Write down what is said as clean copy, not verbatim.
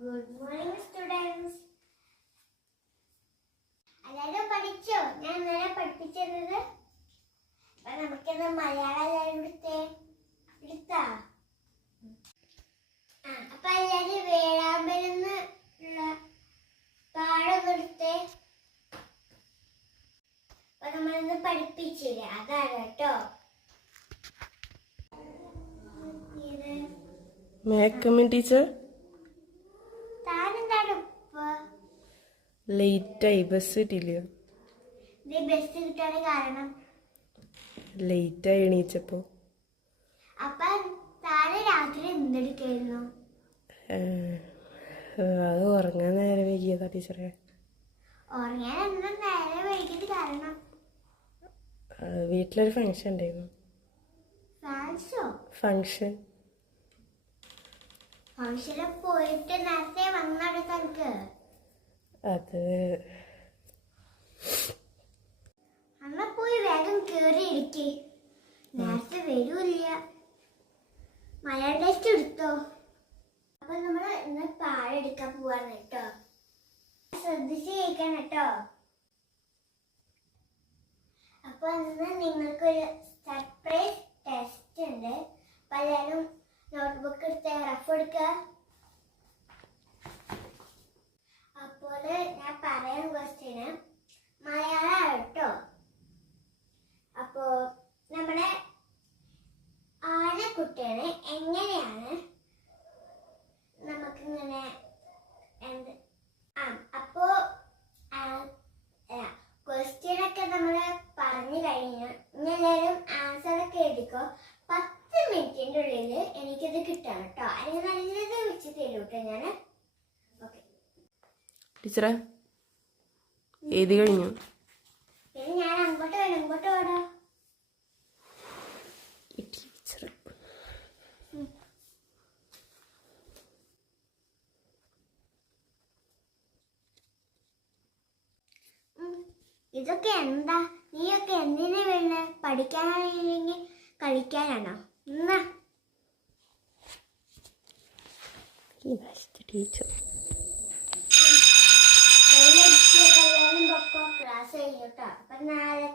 Good morning, students. എല്ലാവരും പഠിച്ചോ? ഞാൻ ഇന്നലെ പഠിപ്പിച്ചത്. അപ്പൊ നമുക്കത് മലയാളം എടുത്താ. അപ്പൊ എല്ലാവരും വേഴാമ്പലെന്ന് ഉള്ള പാഠം എടുത്തേ. അപ്പൊ നമ്മളിന്ന് പഠിപ്പിച്ചില്ലേ, അതാണ് കേട്ടോ. May I come in, teacher? ലേറ്റായി ബസ് കിട്ടിയില്ല. ലേറ്റായി എണീച്ചപ്പോ. അത് ഉറങ്ങാൻ നേരം വൈകിയതാ ടീച്ചറെ. വീട്ടിലൊരു ഫങ്ഷൻ ഉണ്ടായിരുന്നു. ഫങ്ഷൻ പോയിട്ട് നേരത്തെ വന്നെടുത്തനക്ക് അത് അമ്മ പോയി വേഗം കേറി ഇരിക്കേ. നേരത്തെ വരൂല്ല. മലയാളം ടെസ്റ്റ് എടുത്തോ? അപ്പൊ നമ്മള് ഇന്ന് പാടെടുക്കാൻ പോവാണ് കേട്ടോ. ശ്രദ്ധിച്ച് കേൾക്കണം കേട്ടോ. അപ്പൊ ഇന്ന് നിങ്ങൾക്കൊരു സർപ്രൈസ് ടെസ്റ്റ് ഉണ്ട്. അപ്പൊ എല്ലാവരും നോട്ട്ബുക്ക് എടുത്ത് റഫ് എടുക്കുക. അപ്പോള് ഞാൻ പറയാൻ ക്വസ്റ്റ്യന് മലയാളം കേട്ടോ. അപ്പോ നമ്മുടെ ആനക്കുട്ടികളെ എങ്ങനെയാണ് നമുക്കിങ്ങനെ അപ്പോ ക്വസ്റ്റ്യനൊക്കെ നമ്മള് പറഞ്ഞു കഴിഞ്ഞു. ഇനി എല്ലാവരും ആൻസറൊക്കെ എഴുതിക്കോ. 10 മിനിറ്റിന്റെ ഉള്ളില് എനിക്കിത് കിട്ടണം കേട്ടോ. അല്ലെങ്കിൽ നല്ലത് വെച്ച് തരൂ കേട്ടോ ഞാൻ. ഓക്കെ ടീച്ചറെ എഴുതി കഴിഞ്ഞു. ഞാൻ അങ്ങോട്ട് ഓടാ. ഇതൊക്കെ എന്താ? നീയൊക്കെ എന്തിനാ വേണ്ടേ? പഠിക്കാനാണെങ്കിൽ കളിക്കാനാണോ? ടീച്ചർ ക്ലാസ് കഴിഞ്ഞോട്ടോ. അപ്പൊ നാളെ